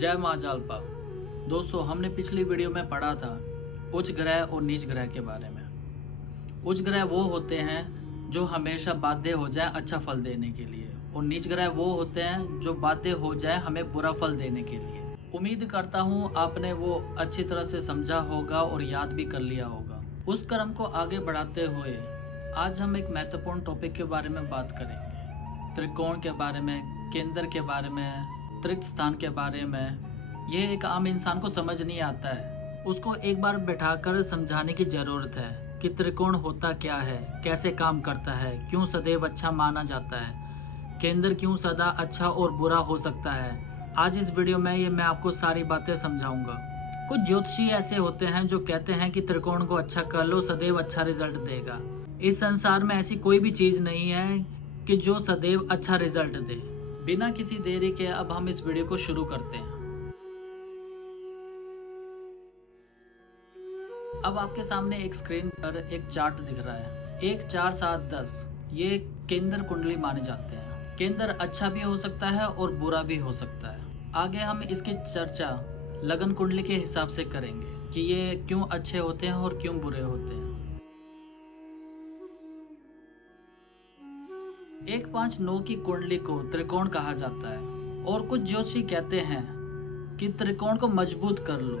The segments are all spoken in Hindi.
जय माँ जालपा। दोस्तों, हमने पिछली वीडियो में पढ़ा था उच्च ग्रह और नीच ग्रह के बारे में। उच्च ग्रह वो होते हैं जो हमेशा बाध्य हो जाए अच्छा फल देने के लिए, और नीच ग्रह वो होते हैं जो बाध्य हो जाए हमें बुरा फल देने के लिए। उम्मीद करता हूँ आपने वो अच्छी तरह से समझा होगा और याद भी कर लिया होगा। उस क्रम को आगे बढ़ाते हुए आज हम एक महत्वपूर्ण टॉपिक के बारे में बात करेंगे। त्रिकोण के बारे में, केंद्र के बारे में, त्रिक स्थान के बारे में। यह एक आम इंसान को समझ नहीं आता है, उसको एक बार बैठाकर समझाने की ज़रूरत है कि त्रिकोण होता क्या है, कैसे काम करता है, क्यों सदैव अच्छा माना जाता है, केंद्र क्यों सदा अच्छा और बुरा हो सकता है। आज इस वीडियो में मैं आपको सारी बातें समझाऊंगा। कुछ ज्योतिषी ऐसे होते हैं जो कहते हैं कि त्रिकोण को अच्छा कर लो, सदैव अच्छा रिजल्ट देगा। इस संसार में ऐसी कोई भी चीज़ नहीं है कि जो सदैव अच्छा रिजल्ट दे। बिना किसी देरी के अब हम इस वीडियो को शुरू करते हैं। अब आपके सामने एक स्क्रीन पर एक चार्ट दिख रहा है। 1 4 7 10 ये केंद्र कुंडली माने जाते हैं। केंद्र अच्छा भी हो सकता है और बुरा भी हो सकता है। आगे हम इसकी चर्चा लगन कुंडली के हिसाब से करेंगे कि ये क्यों अच्छे होते हैं और क्यों बुरे होते हैं। 1 5 9 की कुंडली को त्रिकोण कहा जाता है, और कुछ ज्योतिषी कहते हैं कि त्रिकोण को मजबूत कर लो,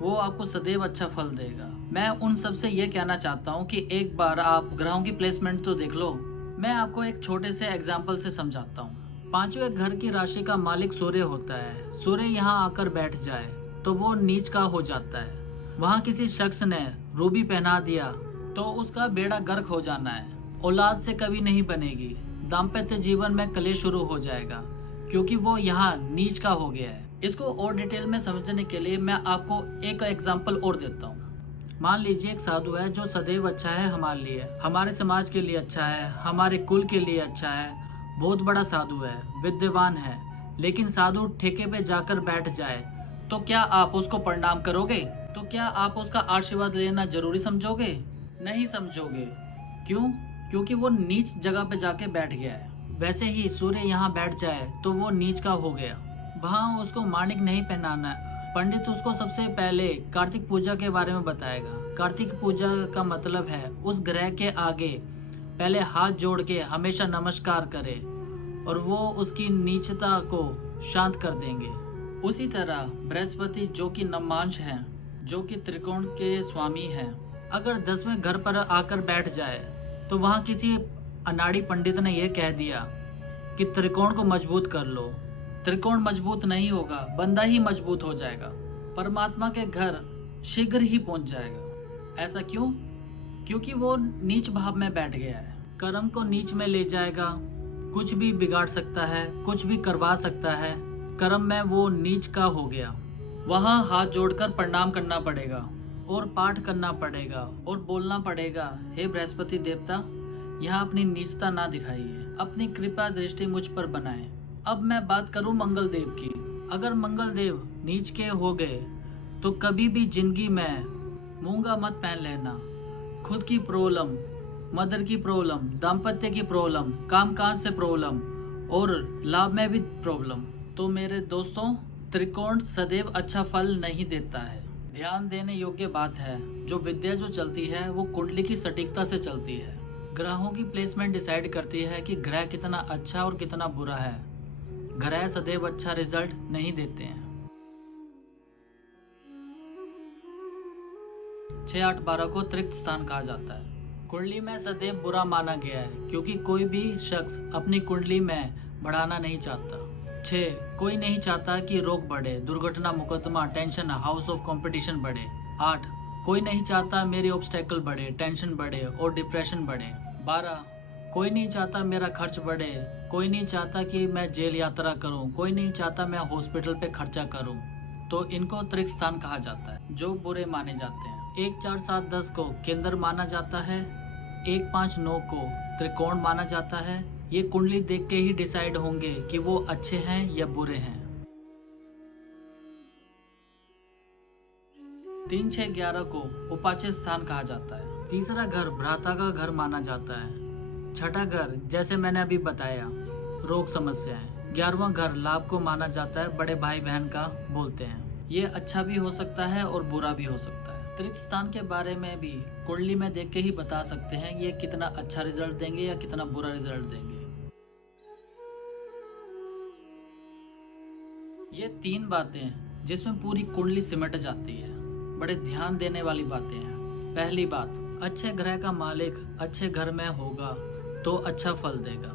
वो आपको सदैव अच्छा फल देगा। मैं उन सबसे ये कहना चाहता हूँ कि एक बार आप ग्रहों की प्लेसमेंट तो देख लो। मैं आपको एक छोटे से एग्जाम्पल से समझाता हूँ। 5वें घर की राशि का मालिक सूर्य होता है। सूर्य यहाँ आकर बैठ जाए तो वो नीच का हो जाता है। वहाँ किसी शख्स ने रूबी पहना दिया तो उसका बेड़ा गर्क हो जाना है। औलाद से कभी नहीं बनेगी। दाम्पत्य जीवन में कलेश शुरू हो जाएगा क्योंकि वो यहाँ नीच का हो गया है। इसको और डिटेल में समझने के लिए मैं आपको एक एग्जांपल और देता हूँ। मान लीजिए एक साधु है जो सदैव अच्छा है हमारे लिए, हमारे समाज के लिए अच्छा है, हमारे कुल के लिए अच्छा है, बहुत बड़ा साधु है, विद्वान है। लेकिन साधु ठेके पे जाकर बैठ जाए तो क्या आप उसको प्रणाम करोगे? तो क्या आप उसका आशीर्वाद लेना जरूरी समझोगे? नहीं समझोगे। क्यों? क्योंकि वो नीच जगह पे जाके बैठ गया है। वैसे ही सूर्य यहाँ बैठ जाए तो वो नीच का हो गया। वहाँ उसको माणिक नहीं पहनाना है। पंडित उसको सबसे पहले कार्तिक पूजा के बारे में बताएगा। कार्तिक पूजा का मतलब है उस ग्रह के आगे पहले हाथ जोड़ के हमेशा नमस्कार करे और वो उसकी नीचता को शांत कर देंगे। उसी तरह बृहस्पति जो कि नवमांश हैं, जो कि त्रिकोण के स्वामी हैं, अगर 10वें घर पर आकर बैठ जाए तो वहाँ किसी अनाड़ी पंडित ने यह कह दिया कि त्रिकोण को मजबूत कर लो। त्रिकोण मजबूत नहीं होगा, बंदा ही मजबूत हो जाएगा, परमात्मा के घर शीघ्र ही पहुंच जाएगा। ऐसा क्यों? क्योंकि वो नीच भाव में बैठ गया है। कर्म को नीच में ले जाएगा, कुछ भी बिगाड़ सकता है, कुछ भी करवा सकता है। कर्म में वो नीच का हो गया। वहाँ हाथ जोड़कर प्रणाम करना पड़ेगा और पाठ करना पड़ेगा और बोलना पड़ेगा, हे बृहस्पति देवता, यहाँ अपनी नीचता ना दिखाइए, अपनी कृपा दृष्टि मुझ पर बनाए। अब मैं बात करूं मंगल देव की। अगर मंगल देव नीच के हो गए तो कभी भी जिंदगी में मूंगा मत पहन लेना। खुद की प्रॉब्लम, मदर की प्रॉब्लम, दाम्पत्य की प्रॉब्लम, कामकाज से प्रॉब्लम और लाभ में भी प्रॉब्लम। तो मेरे दोस्तों, त्रिकोण सदैव अच्छा फल नहीं देता है। ध्यान देने योग्य बात है, जो विद्या जो चलती है वो कुंडली की सटीकता से चलती है। ग्रहों की प्लेसमेंट डिसाइड करती है कि ग्रह कितना अच्छा और कितना बुरा है। ग्रह सदैव अच्छा रिजल्ट नहीं देते हैं। 6 8 12 को त्रिक स्थान कहा जाता है। कुंडली में सदैव बुरा माना गया है क्योंकि कोई भी शख्स अपनी कुंडली में बढ़ाना नहीं चाहता। 6 कोई नहीं चाहता कि रोग बढ़े, दुर्घटना, मुकदमा, टेंशन, हाउस ऑफ कंपटीशन बढ़े। 8 कोई नहीं चाहता मेरी ऑब्स्टेकल बढ़े, टेंशन बढ़े और डिप्रेशन बढ़े। 12 कोई नहीं चाहता मेरा खर्च बढ़े, कोई नहीं चाहता कि मैं जेल यात्रा करूं, कोई नहीं चाहता मैं हॉस्पिटल पे खर्चा करूं। तो इनको त्रिक स्थान कहा जाता है, जो बुरे माने जाते हैं। 1 4 7 10 को केंद्र माना जाता है। 1 5 9 को त्रिकोण माना जाता है। ये कुंडली देख के ही डिसाइड होंगे कि वो अच्छे हैं या बुरे हैं। 3 6 11 को उपाच्य स्थान कहा जाता है। तीसरा घर भ्राता का घर माना जाता है। छठा घर, जैसे मैंने अभी बताया, रोग समस्याएं। 11वां घर लाभ को माना जाता है, बड़े भाई बहन का बोलते हैं। ये अच्छा भी हो सकता है और बुरा भी हो सकता है। अतिरिक्त स्थान के बारे में भी कुंडली में देख के ही बता सकते हैं ये कितना अच्छा रिजल्ट देंगे या कितना बुरा रिजल्ट देंगे। ये 3 बातें जिसमें पूरी कुंडली सिमट जाती है, बड़े ध्यान देने वाली बातें हैं। पहली बात, अच्छे ग्रह का मालिक अच्छे घर में होगा तो अच्छा फल देगा।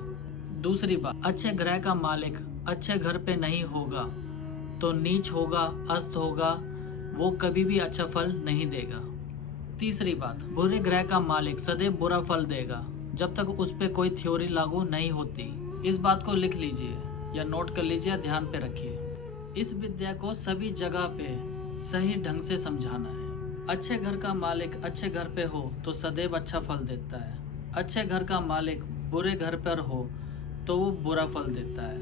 दूसरी बात, अच्छे ग्रह का मालिक अच्छे घर पे नहीं होगा तो नीच होगा, अस्त होगा, वो कभी भी अच्छा फल नहीं देगा। तीसरी बात, बुरे ग्रह का मालिक सदैव बुरा फल देगा जब तक उस पे कोई थ्योरी लागू नहीं होती। इस बात को लिख लीजिए या नोट कर लीजिए या ध्यान पे रखिए। इस विद्या को सभी जगह पे सही ढंग से समझाना है। अच्छे घर का मालिक अच्छे घर पे हो तो सदैव अच्छा फल देता है। अच्छे घर का मालिक बुरे घर पर हो तो वो बुरा फल देता है,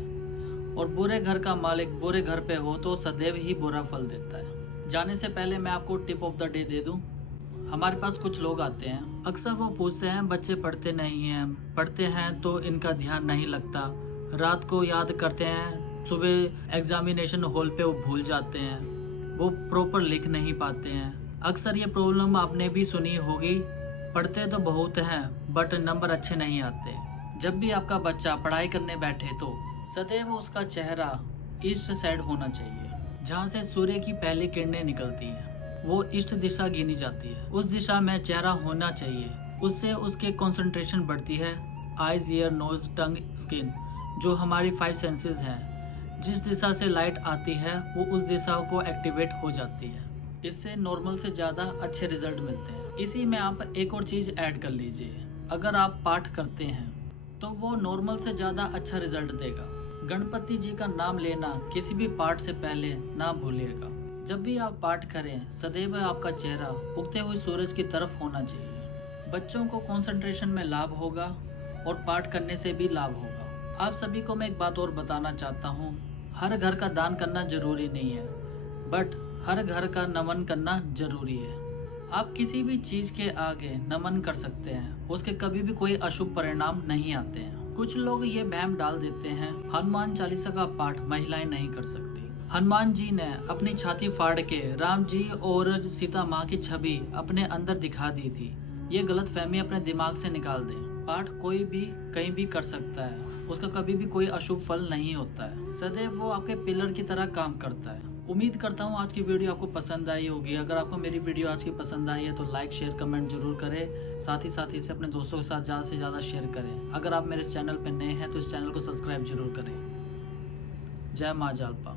और बुरे घर का मालिक बुरे घर पे हो तो सदैव ही बुरा फल देता है। जाने से पहले मैं आपको tip of the day they दूं। हमारे पास कुछ लोग आते हैं, अक्सर वो पूछते हैं बच्चे पढ़ते नहीं हैं, पढ़ते हैं तो इनका ध्यान नहीं लगता, रात को याद करते हैं, सुबह एग्जामिनेशन हॉल पे वो भूल जाते हैं, वो प्रॉपर लिख नहीं पाते हैं। अक्सर ये प्रॉब्लम आपने भी सुनी होगी, पढ़ते तो बहुत हैं बट नंबर अच्छे नहीं आते। जब भी आपका बच्चा पढ़ाई करने बैठे तो सदैव उसका चेहरा ईस्ट साइड होना चाहिए, जहाँ से सूर्य की पहली किरणें निकलती हैं, वो ईस्ट दिशा गिनी जाती है। उस दिशा में चेहरा होना चाहिए, उससे उसके कंसंट्रेशन बढ़ती है। आइज, ईयर, नोज, टंग, स्किन, जो हमारी 5 सेंसेस हैं, जिस दिशा से लाइट आती है वो उस दिशा को एक्टिवेट हो जाती है। इससे नॉर्मल से ज़्यादा अच्छे रिजल्ट मिलते हैं। इसी में आप एक और चीज़ ऐड कर लीजिए, अगर आप पाठ करते हैं तो वो नॉर्मल से ज़्यादा अच्छा रिजल्ट देगा। गणपति जी का नाम लेना किसी भी पाठ से पहले ना भूलिएगा। जब भी आप पाठ करें सदैव आपका चेहरा उगते हुए सूरज की तरफ होना चाहिए। बच्चों को कंसंट्रेशन में लाभ होगा और पाठ करने से भी लाभ होगा। आप सभी को मैं एक बात और बताना चाहता हूँ, हर घर का दान करना जरूरी नहीं है, बट हर घर का नमन करना जरूरी है। आप किसी भी चीज के आगे नमन कर सकते हैं, उसके कभी भी कोई अशुभ परिणाम नहीं आते हैं। कुछ लोग ये वहम डाल देते हैं हनुमान चालीसा का पाठ महिलाएं नहीं कर सकती। हनुमान जी ने अपनी छाती फाड़ के राम जी और सीता माँ की छवि अपने अंदर दिखा दी थी। ये गलत फहमी अपने दिमाग से निकाल दें। पाठ कोई भी कहीं भी कर सकता है, उसका कभी भी कोई अशुभ फल नहीं होता है, सदैव वो आपके पिलर की तरह काम करता है। उम्मीद करता हूँ आज की वीडियो आपको पसंद आई होगी। अगर आपको मेरी वीडियो आज की पसंद आई है तो लाइक, शेयर, कमेंट जरूर करें। साथ ही इसे अपने दोस्तों के साथ ज़्यादा से ज़्यादा शेयर करें। अगर आप मेरे चैनल पर नए हैं तो इस चैनल को सब्सक्राइब जरूर करें। जय माँ जालपा।